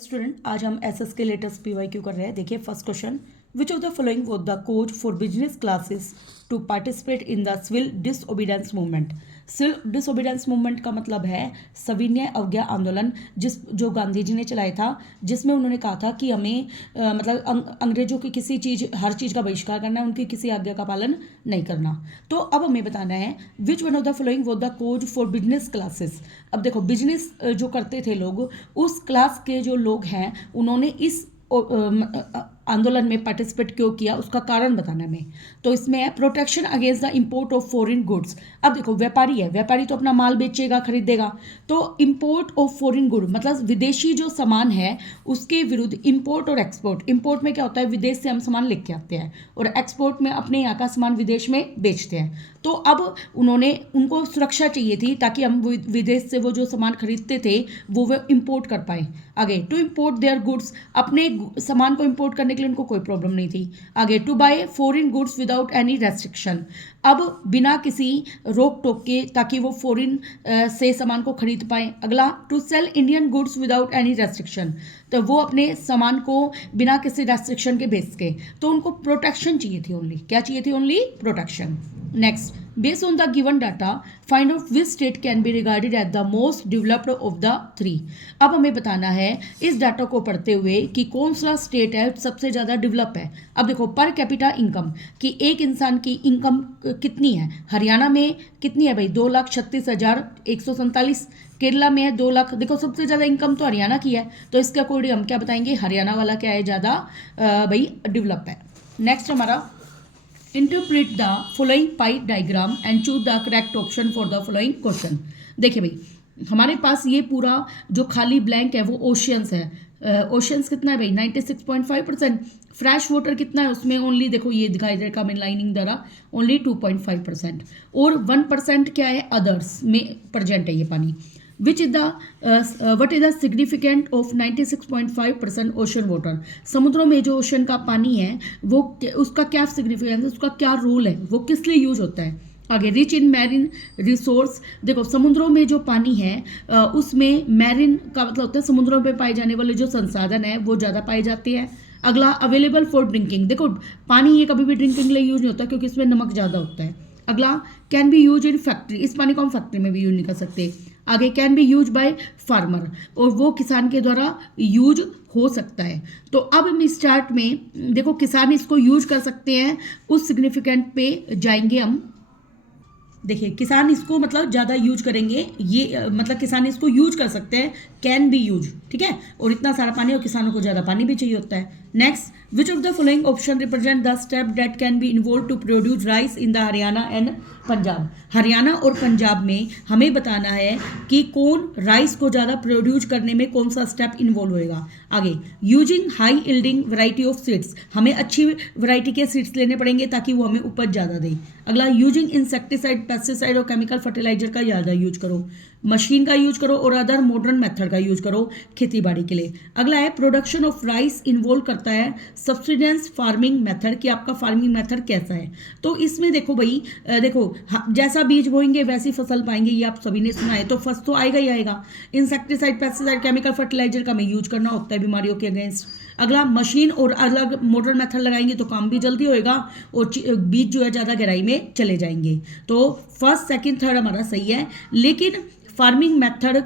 Student, आज हम SS के लेटेस्ट पीवाईक्यू कर रहे हैं। देखिए first question, which of the following was the code for business classes to participate in the civil disobedience movement. Civil disobedience movement का मतलब है सविनय अवज्ञा आंदोलन, जो गांधी जी ने चलाया था, जिसमें उन्होंने कहा था कि हमें अंग्रेजों की किसी चीज़ हर चीज़ का बहिष्कार करना है, उनकी किसी आज्ञा का पालन नहीं करना। तो अब हमें बताना है विच one of the following was the code for business classes. अब देखो बिजनेस जो करते थे लोग, उस क्लास के जो लोग हैं उन्होंने इस आंदोलन में पार्टिसिपेट क्यों किया, उसका कारण बताना है हमें। तो इसमें है protection against the import of foreign goods. अब देखो व्यापारी है, व्यापारी तो अपना माल बेचेगा, खरीदेगा। तो इंपोर्ट ऑफ फॉरेन गुड मतलब विदेशी जो सामान है उसके विरुद्ध इंपोर्ट और एक्सपोर्ट। इंपोर्ट में क्या होता है, विदेश से हम सामान लेके आते हैं, और एक्सपोर्ट में अपने यहाँ का सामान विदेश में बेचते हैं। तो अब उनको सुरक्षा चाहिए थी ताकि हम विदेश से वो जो सामान खरीदते थे वो इंपोर्ट कर पाए। आगे, टू इम्पोर्ट देयर गुड्स, अपने सामान को इंपोर्ट करने के लिए उनको कोई प्रॉब्लम नहीं थी। आगे, to buy foreign goods without any restriction, अब बिना किसी रोक टोक के, ताकि वो फॉरेन से सामान को खरीद पाए। अगला, to sell Indian goods without any restriction, तो वो अपने सामान को बिना किसी रेस्ट्रिक्शन के बेच के, तो उनको प्रोटेक्शन चाहिए थी, ओनली क्या चाहिए थी, only protection. Next, based on the given data find out which state can be regarded as the most developed of the three. अब हमें बताना है इस डाटा को पढ़ते हुए कि कौन सा स्टेट है सबसे ज़्यादा डेवलप है। अब देखो पर कैपिटा इनकम, कि एक इंसान की इनकम कितनी है। हरियाणा में कितनी है भाई, 2,36,147। केरला में है 2 लाख। देखो सबसे ज़्यादा इनकम तो हरियाणा की है, तो इसके अकॉर्डिंग हम क्या बताएंगे, हरियाणा वाला क्या है, ज़्यादा भाई डेवलप है। नेक्स्ट हमारा, interpret the following pi diagram and choose the correct option for the following question. देखिए भाई, हमारे पास ये पूरा जो खाली ब्लैंक है वो ओशियंस है। ओशियंस कितना है भाई, 96.5%। फ्रेश वाटर कितना है उसमें, ओनली देखो ये दिखाई दे रहा है लाइनिंग द्वारा, ओनली 2.5%। और 1% क्या है, अदर्स में प्रेजेंट है ये पानी। Which is the what is the significant of 96.5% ocean water. समुद्रों में जो ओशन का पानी है वो उसका क्या सिग्निफिकेंस है, उसका क्या रोल है, वो किस लिए यूज होता है। आगे, रिच इन मैरिन रिसोर्स, देखो समुद्रों में जो पानी है उसमें मैरिन का मतलब होता है समुद्रों में पाए जाने वाले जो संसाधन है वो ज़्यादा पाए जाते हैं। अगला, अवेलेबल फॉर ड्रिंकिंग, देखो पानी ये कभी भी ड्रिंकिंग के लिए यूज नहीं होता क्योंकि इसमें नमक ज़्यादा होता है। अगला, can be use in factory, इस पानी को हम फैक्ट्री में भी यूज नहीं कर सकते। आगे, can be use by farmer, और वो किसान के द्वारा यूज हो सकता है। तो अब हम इस चार्ट में देखो किसान इसको यूज कर सकते हैं, उस सिग्निफिकेंट पे जाएंगे हम। देखिए किसान इसको मतलब ज़्यादा यूज करेंगे, ये मतलब किसान इसको यूज कर सकते हैं, कैन बी यूज, ठीक है। और इतना सारा पानी, और किसानों को ज़्यादा पानी भी चाहिए होता है। Next, which of the following option represent the step that can be involve to produce rice in the Haryana and Punjab. Haryana और पंजाब में हमें बताना है कि कौन राइस को ज़्यादा प्रोड्यूस करने में कौन सा स्टेप इन्वॉल्व होएगा। आगे, using high yielding variety of seeds, हमें अच्छी वैरायटी के सीड्स लेने पड़ेंगे ताकि वो हमें उपज ज़्यादा दें। अगला, यूजिंग इंसेक्टिसाइड, पेस्टिसाइड और केमिकल फर्टिलाइजर का ज़्यादा यूज करो, मशीन का यूज करो, और अदर मॉडर्न मेथड का यूज करो खेती बाड़ी के लिए। अगला है, प्रोडक्शन ऑफ राइस इन्वॉल्व करता है सब्सिडेंस फार्मिंग मेथड, कि आपका फार्मिंग मेथड कैसा है। तो इसमें देखो भाई, देखो जैसा बीज बोएंगे वैसी फसल पाएंगे, ये आप सभी ने सुना है, तो फर्स्ट तो आएगा ही आएगा। इंसेक्टिसाइड, पेस्टिसाइड, केमिकल फर्टिलाइजर का हमें यूज करना होता है बीमारियों के अगेंस्ट। अगला, मशीन और अलग मॉडर्न मेथड लगाएंगे तो काम भी जल्दी होएगा, और बीज जो है ज़्यादा गहराई में चले जाएंगे। तो फर्स्ट, सेकंड, थर्ड हमारा सही है, लेकिन फार्मिंग मेथड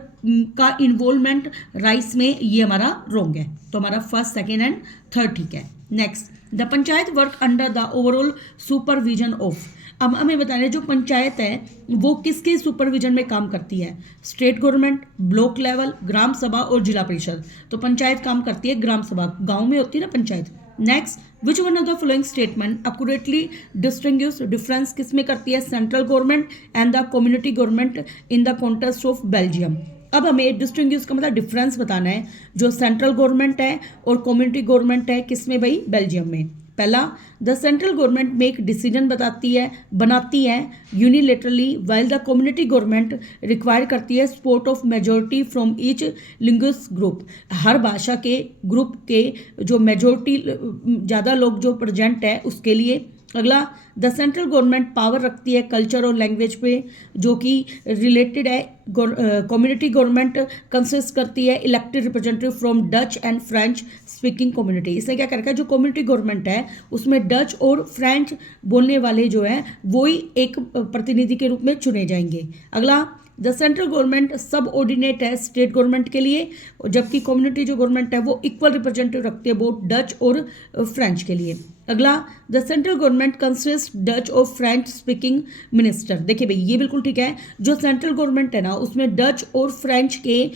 का इन्वॉल्वमेंट राइस में ये हमारा रॉन्ग है। तो हमारा फर्स्ट, सेकंड एंड थर्ड ठीक है। Next, the panchayat work under the overall supervision of. अब हमें बताना है जो पंचायत है वो किसके सुपरविजन में काम करती है, स्टेट गवर्नमेंट, ब्लॉक लेवल, ग्राम सभा और जिला परिषद। तो पंचायत काम करती है ग्राम सभा, गांव में होती है ना panchayat. Next, which one of the following statement accurately distinguish difference किस में करती है, central government and the community government in the context of Belgium. अब हमें डिस्टिंग्विश का मतलब डिफरेंस बताना है, जो सेंट्रल गवर्नमेंट है और कम्युनिटी गवर्नमेंट है किसमें भाई, बेल्जियम में। पहला, the central government make decision बनाती है unilaterally, while the community government require करती है support of majority from each linguistic group. हर भाषा के ग्रुप के जो मेजोरिटी ज़्यादा लोग जो प्रेजेंट है उसके लिए। अगला, द सेंट्रल गवर्नमेंट पावर रखती है कल्चर और लैंग्वेज पे, जो कि रिलेटेड है। कम्युनिटी गवर्नमेंट कंसिस्ट करती है elected representative from Dutch and French speaking community. इसने क्या कर रखा है, जो कम्युनिटी गवर्नमेंट है उसमें डच और फ्रेंच बोलने वाले जो है वो ही एक प्रतिनिधि के रूप में चुने जाएंगे। अगला, द सेंट्रल गवर्नमेंट सब ऑर्डिनेट है स्टेट गवर्नमेंट के लिए, जबकि कम्युनिटी जो गवर्नमेंट है वो इक्वल रिप्रेजेंटेटिव रखती है बोथ डच और फ्रेंच के लिए। अगला, the central government consist Dutch और फ्रेंच स्पीकिंग मिनिस्टर। देखिए भाई ये बिल्कुल ठीक है, जो सेंट्रल गवर्नमेंट है ना उसमें डच और फ्रेंच के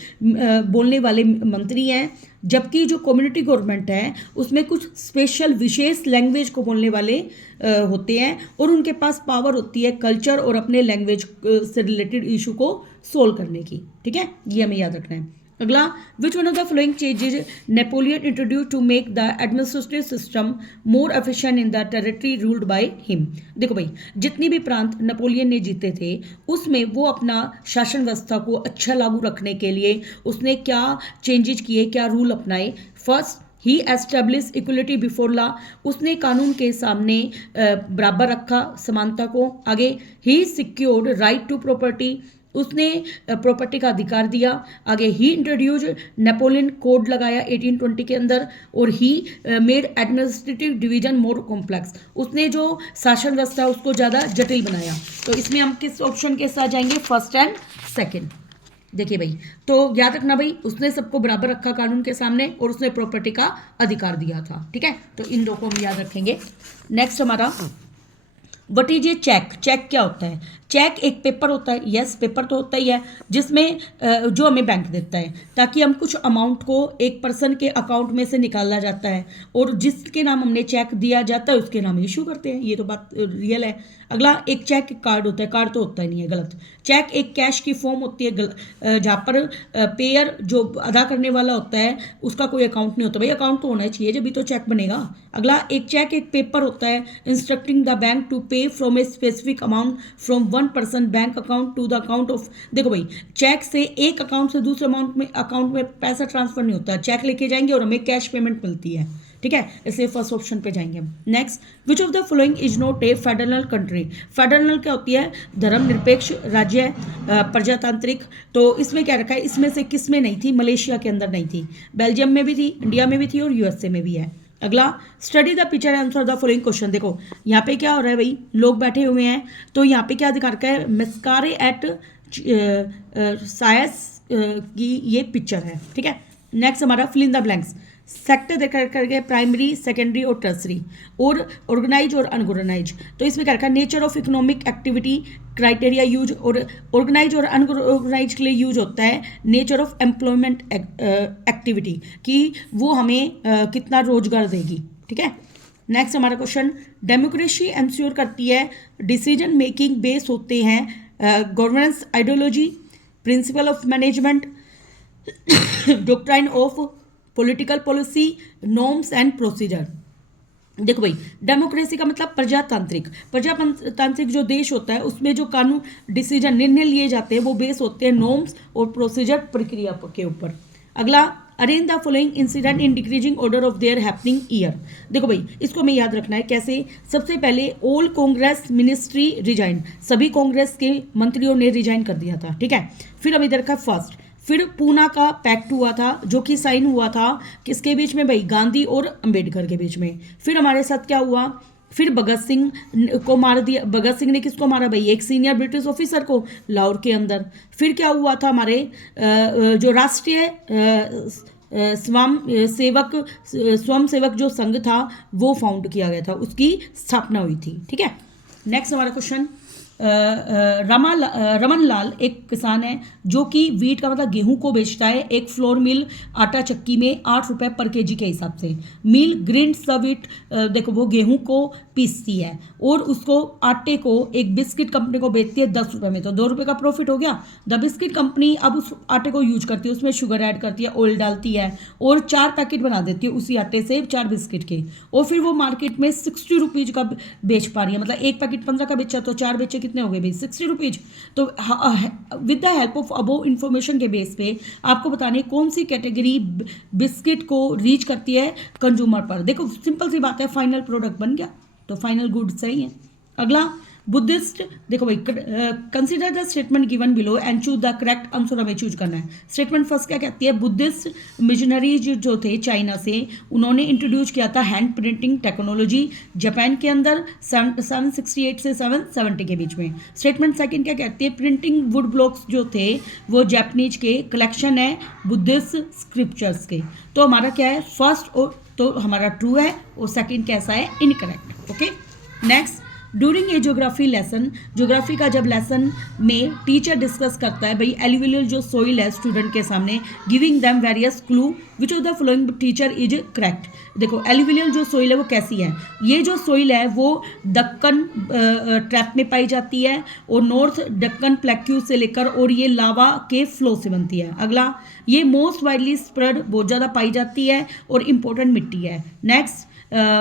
बोलने वाले मंत्री हैं, जबकि जो कम्युनिटी गवर्नमेंट है उसमें कुछ स्पेशल विशेष लैंग्वेज को बोलने वाले होते हैं और उनके पास पावर होती है कल्चर और अपने लैंग्वेज से रिलेटेड इशू को सोल्व करने की। ठीक है, ये हमें याद रखना है। अगला, which one of the following changes Napoleon introduce to make the administrative system more efficient in the territory ruled by him. देखो भाई, जितनी भी प्रांत नेपोलियन ने जीते थे उसमें वो अपना शासन व्यवस्था को अच्छा लागू रखने के लिए उसने क्या चेंजेज किए, क्या रूल अपनाए। फर्स्ट, ही एस्टेब्लिश इक्वलिटी बिफोर लॉ, उसने कानून के सामने बराबर रखा समानता को। आगे, ही सिक्योर्ड राइट टू प्रॉपर्टी, उसने प्रॉपर्टी का अधिकार दिया। आगे, ही इंट्रोड्यूस नेपोलियन कोड लगाया 1820 के अंदर, और he made administrative division more complex, उसने जो शासन व्यवस्था उसको ज़्यादा जटिल बनाया। तो इसमें हम किस ऑप्शन के साथ जाएंगे, फर्स्ट एंड सेकंड। देखिए भाई, तो याद रखना भाई, उसने सबको बराबर रखा कानून के सामने और उसने प्रॉपर्टी का अधिकार दिया था। ठीक है, तो इन दो को हम याद रखेंगे। नेक्स्ट हमारा, what is a cheque. Cheque क्या होता है? चेक एक पेपर होता है, यस पेपर तो होता ही है, जिसमें जो हमें बैंक देता है ताकि हम कुछ अमाउंट को एक पर्सन के अकाउंट में से निकाला जाता है और जिसके नाम हमने चेक दिया जाता है उसके नाम इशू करते हैं। ये तो बात रियल है। अगला, एक चेक एक कार्ड होता है, कार्ड तो होता ही नहीं है, गलत। चेक एक कैश की फॉर्म होती है जहाँ पर पेयर जो अदा करने वाला होता है उसका कोई अकाउंट नहीं होता। भाई अकाउंट तो होना चाहिए जब भी तो चेक बनेगा। अगला, एक चेक एक पेपर होता है instructing the bank to pay from a specific amount from one person bank account to the account of. देखो भाई, चेक से एक अकाउंट से दूसरे अकाउंट में पैसा ट्रांसफर नहीं होता है, चेक लेके जाएंगे और हमें कैश पेमेंट मिलती है। ठीक है, इसलिए फर्स्ट ऑप्शन पे जाएंगे हम। Next, which of the following is not a federal country. Federal क्या होती है? धर्मनिरपेक्ष राज्य, प्रजातांत्रिक। तो इसमें क्या रखा है, इसमें से किस में नहीं थी? मलेशिया के अंदर नहीं थी, बेल्जियम में भी थी, इंडिया में भी थी और यूएसए में भी है। अगला, study the picture answer the following question. देखो यहाँ पे क्या हो रहा है भाई, लोग बैठे हुए हैं तो यहाँ पे क्या दिखा रखा है, मस्कारे एट सायस की ये पिक्चर है। ठीक है, नेक्स्ट हमारा fill in the blanks. Sector देखा करके प्राइमरी, सेकेंडरी और टर्सरी, और ऑर्गेनाइज और अनऑर्गेनाइज। तो इसमें क्या रखा है, nature of economic activity criteria use, और ऑर्गेनाइज और अनऑर्गेनाइज के लिए यूज होता है नेचर ऑफ एम्प्लॉयमेंट एक्टिविटी, कि वो हमें कितना रोजगार देगी। ठीक है, नेक्स्ट हमारा क्वेश्चन, डेमोक्रेसी एंश्योर करती है डिसीजन मेकिंग बेस होते हैं governance ideology, principle of management, doctrine of political policy, norms and procedure. देखो भाई, डेमोक्रेसी का मतलब प्रजातांत्रिक। प्रजातांत्रिक जो देश होता है उसमें जो कानून डिसीजन निर्णय लिए जाते हैं वो बेस होते हैं नॉर्म्स और प्रोसीजर प्रक्रिया के ऊपर। अगला, arrange the following incident in decreasing order of their happening year. देखो भाई, इसको हमें याद रखना है कैसे। सबसे पहले ऑल कांग्रेस मिनिस्ट्री रिजाइन, सभी कांग्रेस के मंत्रियों ने रिजाइन कर दिया था। ठीक है, फिर हम इधर का फर्स्ट, फिर पूना का पैक्ट हुआ था जो कि साइन हुआ था किसके बीच में भाई, गांधी और अंबेडकर के बीच में। फिर हमारे साथ क्या हुआ, फिर भगत सिंह को मार दिया। भगत सिंह ने किसको मारा भाई, एक सीनियर ब्रिटिश ऑफिसर को लाहौर के अंदर। फिर क्या हुआ था, हमारे जो राष्ट्रीय स्वयं सेवक जो संघ था वो फाउंड किया गया था, उसकी स्थापना हुई थी। ठीक है, नेक्स्ट हमारा क्वेश्चन, रमन लाल एक किसान है जो कि वीट का मतलब गेहूं को बेचता है एक फ्लोर मिल आटा चक्की में 8 रुपये पर केजी के हिसाब से। मिल ग्रिंड सविट, देखो वो गेहूं को पीसती है और उसको आटे को एक बिस्किट कंपनी को बेचती है 10 रुपये में, तो 2 रुपये का प्रॉफिट हो गया। द बिस्किट कंपनी अब उस आटे को यूज करती है, उसमें शुगर ऐड करती है, ऑयल डालती है और 4 पैकेट बना देती है उसी आटे से, 4 बिस्किट के, और फिर वो मार्केट में 60 रुपीज़ का बेच पा रही है। मतलब एक पैकेट 15 का बेचा तो 4 बेचे कितने हो गए भाई, 60 रुपीज़। तो with the help of above information के बेस पे आपको बताने कौन सी कैटेगरी बिस्किट को रीच करती है कंज्यूमर पर। देखो सिंपल सी बात है, फाइनल प्रोडक्ट बन गया। तो फाइनल गुड सही है। अगला बुद्धिस्ट, देखो भाई, consider the statement given below and choose the correct answer हमें चूज करना है। स्टेटमेंट फर्स्ट क्या कहती है, बुद्धिस्ट मिशनरीज जो थे चाइना से, उन्होंने इंट्रोड्यूस किया था हैंड प्रिंटिंग टेक्नोलॉजी जापान के अंदर 768 से 770 के बीच में। स्टेटमेंट सेकंड क्या कहती है, प्रिंटिंग वुड ब्लॉक्स जो थे वो जापानीज के कलेक्शन है बुद्धिस्ट स्क्रिप्चर्स के। तो हमारा क्या है, फर्स्ट और तो हमारा ट्रू है और सेकंड कैसा है, incorrect. Okay, next, during a geography lesson, geography का जब लेसन में टीचर डिस्कस करता है भाई एल्यूवियल जो सोइल है स्टूडेंट के सामने, giving them various clue which of the following teacher is correct. देखो एल्यूवियल जो सोइल है वो कैसी है, ये जो सोइल है वो दक्कन ट्रैप में पाई जाती है और नॉर्थ दक्कन प्लेक्यू से लेकर, और ये लावा के फ्लो से बनती है। अगला, ये मोस्ट वाइडली स्प्रेड बहुत ज़्यादा पाई जाती है और इम्पोर्टेंट मिट्टी है। Next,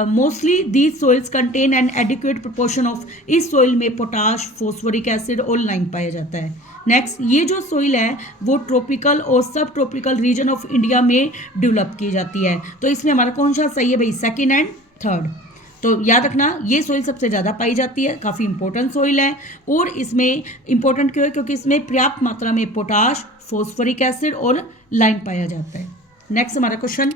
mostly these soils contain N adequate proportion of, इस सोइल में पोटाश, फॉस्फोरिक एसिड और लाइम पाया जाता है। नेक्स्ट, ये जो सोइल है वो ट्रॉपिकल और सब ट्रॉपिकल रीजन ऑफ इंडिया में डेवलप की जाती है। तो इसमें हमारा कौन सा सही है भाई, सेकेंड एंड थर्ड। तो याद रखना ये सोइल सबसे ज़्यादा पाई जाती है, काफ़ी इंपॉर्टेंट सोइल है। और इसमें इंपॉर्टेंट क्यों है, क्योंकि इसमें पर्याप्त मात्रा में पोटाश, फॉस्फोरिक एसिड और लाइम पाया जाता है। नेक्स्ट हमारा question,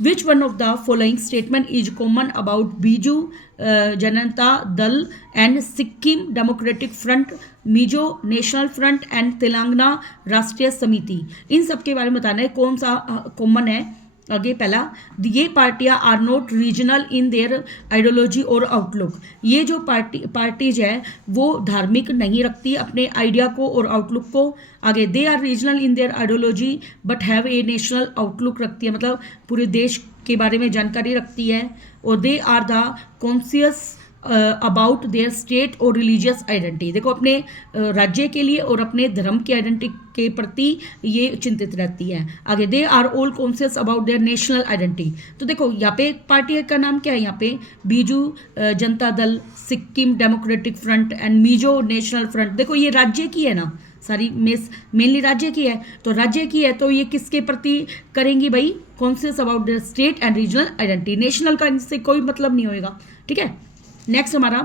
which one of the following statement is common about Biju Janata Dal and Sikkim democratic front, Mizo national front end Telangana राष्ट्रीय समिति। इन सब के बारे में बताना है कौन सा कॉमन है। आगे पहला, ये पार्टियां are not regional in their ideology और आउटलुक। ये जो पार्टीज है वो धार्मिक नहीं रखती अपने आइडिया को और आउटलुक को। आगे, they are regional in their ideology but have a national outlook रखती है, मतलब पूरे देश के बारे में जानकारी रखती है। और they are the conscious about their state और रिलीजियस आइडेंटिटी। देखो अपने राज्य के लिए और अपने धर्म की आइडेंटिटी के प्रति ये चिंतित रहती है। आगे, they are all conscious about their national identity. तो देखो यहाँ पे पार्टी का नाम क्या है, यहाँ पे Biju Janata Dal, Sikkim democratic front end Mizo national front. देखो ये राज्य की है ना, सारी मेनली राज्य की है। तो राज्य की है तो ये किसके प्रति करेंगी भाई, conscious about their state and regional identity. National का इससे कोई मतलब नहीं होएगा, ठीक है। नेक्स्ट हमारा,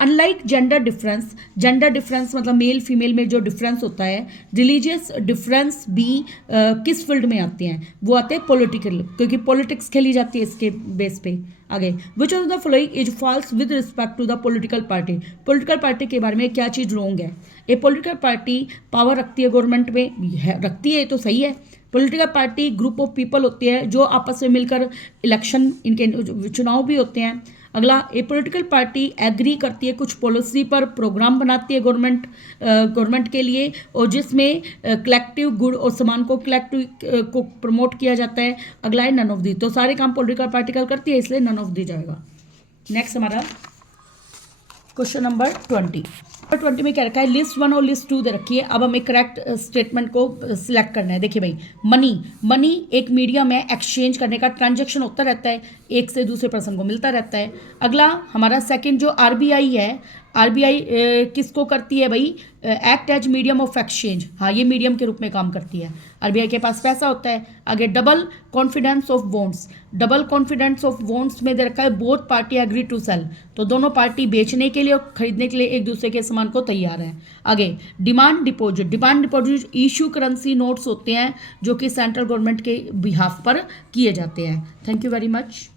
अनलाइक जेंडर डिफरेंस मतलब मेल फीमेल में जो डिफरेंस होता है, रिलीजियस डिफरेंस भी किस फील्ड में आते हैं, वो आते हैं पॉलिटिकल, क्योंकि पॉलिटिक्स खेली जाती है इसके बेस पे। आगे, which of the following is false with respect to the political party. Political party के बारे में क्या चीज़ रॉन्ग है। ये पॉलिटिकल पार्टी पावर रखती है गवर्नमेंट में, रखती है तो सही है। Political party group of people होते हैं जो आपस में मिलकर इलेक्शन, इनके चुनाव भी होते हैं। अगला, ए पॉलिटिकल पार्टी एग्री करती है कुछ पॉलिसी पर, प्रोग्राम बनाती है गवर्नमेंट के लिए, और जिसमें कलेक्टिव गुड और समान को कलेक्टिव को प्रमोट किया जाता है। अगला है नन ऑफ दी। तो सारे काम पॉलिटिकल पार्टी करती है, इसलिए नन ऑफ दी जाएगा। नेक्स्ट हमारा क्वेश्चन नंबर 20 में क्या रखा है, लिस्ट 1 और लिस्ट 2 दे रखी है। अब हमें करेक्ट स्टेटमेंट को सिलेक्ट करना है। देखिए भाई, मनी एक मीडियम है, एक्सचेंज करने का, ट्रांजैक्शन होता रहता है, एक से दूसरे पर्सन को मिलता रहता है। अगला हमारा सेकंड जो आरबीआई है, आरबीआई किसको करती है भाई, act as medium of exchange. हाँ, ये मीडियम के रूप में काम करती है, आरबीआई के पास पैसा होता है। आगे, डबल कॉन्फिडेंस ऑफ बॉन्ड्स में दे रखा है both party agree to sell. तो दोनों पार्टी बेचने के लिए और खरीदने के लिए एक दूसरे के सामान को तैयार है। आगे, demand deposit issue currency notes होते हैं जो कि सेंट्रल गवर्नमेंट के बिहाफ पर किए जाते हैं। Thank you very much.